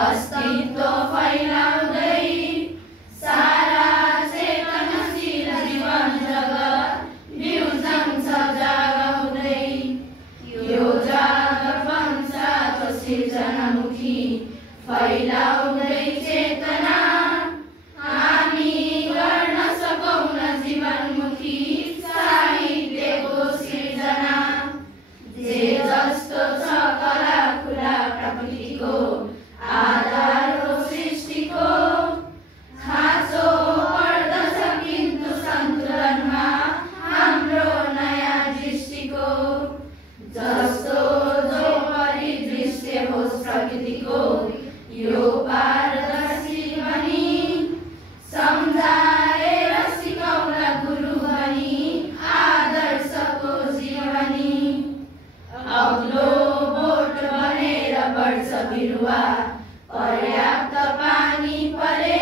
अस्तित्व फैलाउँदै सारा चेतनशील जीवन जगत बिउजन्छ जागाउँदै। यो जागर वंशको सिर्जनामुखी फैलाउँदै चेतना हामी गर्न सकौँ न जीवनमुखी साहित्यको सिर्जना। जे जस्तो छ कला खुला प्रकृतिको आधार हो सृष्टिको खाँचो पर्दछ किन्तु सन्तुलनमा हाम्रो नयाँ दृष्टिको। जस्तो जो परिदृश्य होस् प्रकृतिको यो पारदर्शी बनी सम्झाएर सिकाउन गुरु बनी आदर्शको जीवनी। अग्लो बोट बनेर बढ्छ बिरुवा पर्याप्त पानी परे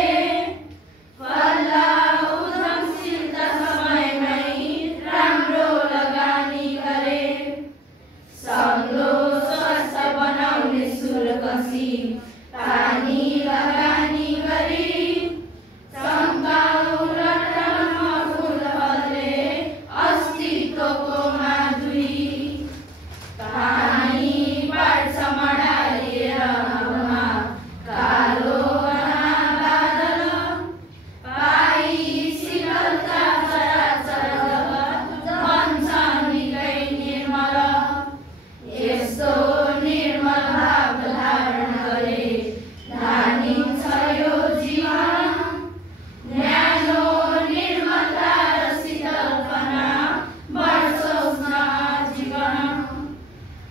फल्ला उद्यमशीलता समयमै राम्रो लगानी गरे। सग्लो स्वस्थ बनाउने सुर कसी पानी लगानी गरी चम्काउ रटनमा फुल बदले अस्तित्वको माधुरी। पानी बाँड्छ मडारिएर हावामा कालो बादल पाई शीतलता चराचर जगत बन्छ निकै निर्मल। यस्तो निर्मल भाव धारण गरे धानिन्छ यो जीवन। न्यानो निर्मलता र शीतलपना बढ्छोस् न जीवन।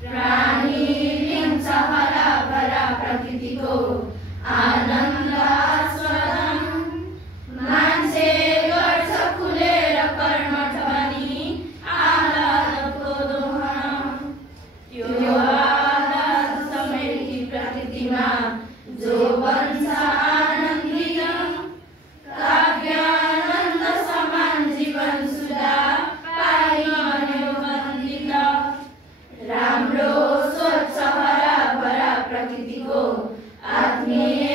प्राणी लिन्छ हराभरा प्रकृतिको आनन्द आस्वादन। मान्छे गर्छ खुलेर कर्मठ बनी आह्लादको दोहन। त्यो आह्लाद समेटी प्रकृतिमा जो बन्छ आनन्दित काव्यानन्द समान जीवन सुधा पाइ बन्यो बन्दित। राम्रो स्वच्छ हराभरा प्रकृतिको आत्मीय